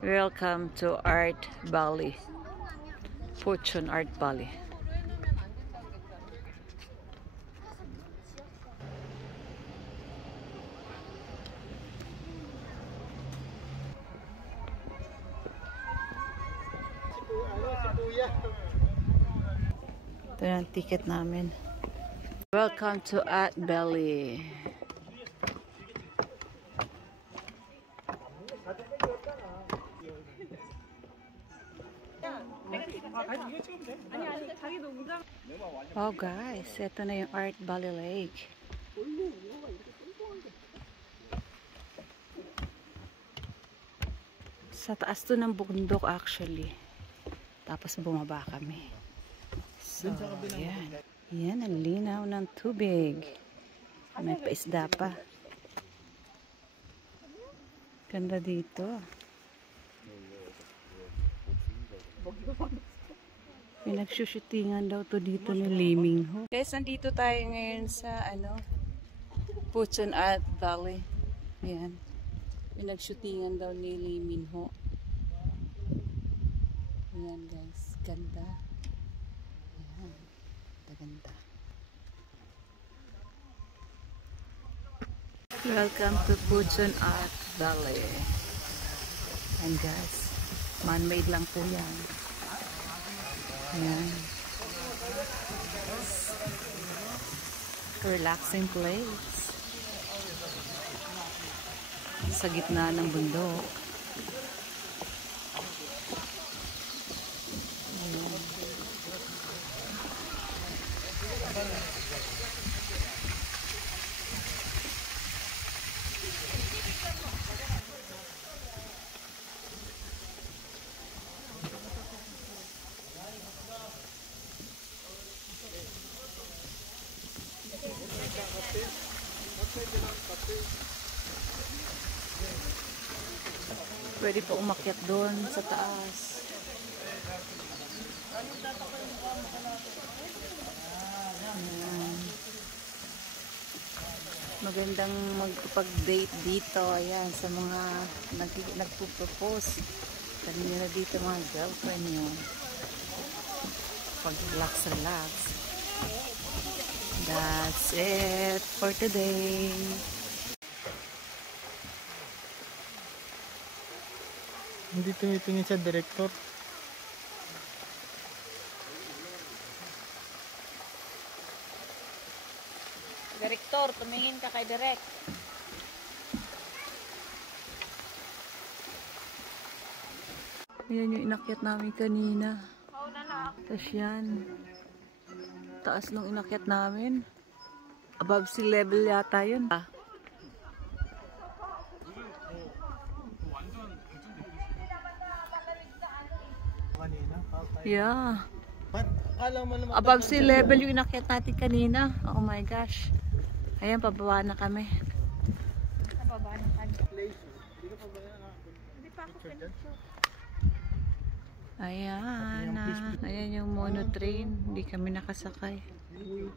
Welcome to Art Valley, Fortune Art Valley. Ito yung ticket namin. Welcome to Art Valley. Oh guys, ito na yung Art Valley Lake. Sa taas to ng bundok actually. Tapos bumaba kami. So, yan. Yan ang linaw ng tubig. May paisda pa. Ganda dito. Pinagsushootingan daw to dito ni Lee Min-ho. Guys, nandito tayo ngayon sa Fortune Art Valley. Ayan. Pinagshootingan daw ni Lee Min-ho. Ayan guys, ganda. Ayan, ganda. Welcome to Fortune Art Valley. And guys, man-made lang po yan. Ayan. Relaxing place. Sa gitna ng bundok. Ayan. Pwede po umakyat doon sa taas. Ayan. Magandang magpag-date dito. Ayan, sa mga nagpo-propose. Kanina dito mga girlfriend nyo. Pag-relax. That's it for today. Hindi tumitingin sa director. Direktor, tumingin ka kay Direk. Ayan yung inakyat namin kanina. Tapos yan. Taas nung inakyat namin. Above sea level yata yun. Yeah. Above sea level yung inakyat natin kanina. Oh my gosh. Ayan, pababa na kami. Pababa na kami. Hindi pa ako pinicture. Ayan. Ayan yung mono train. Hindi kami nakasakay. Ay.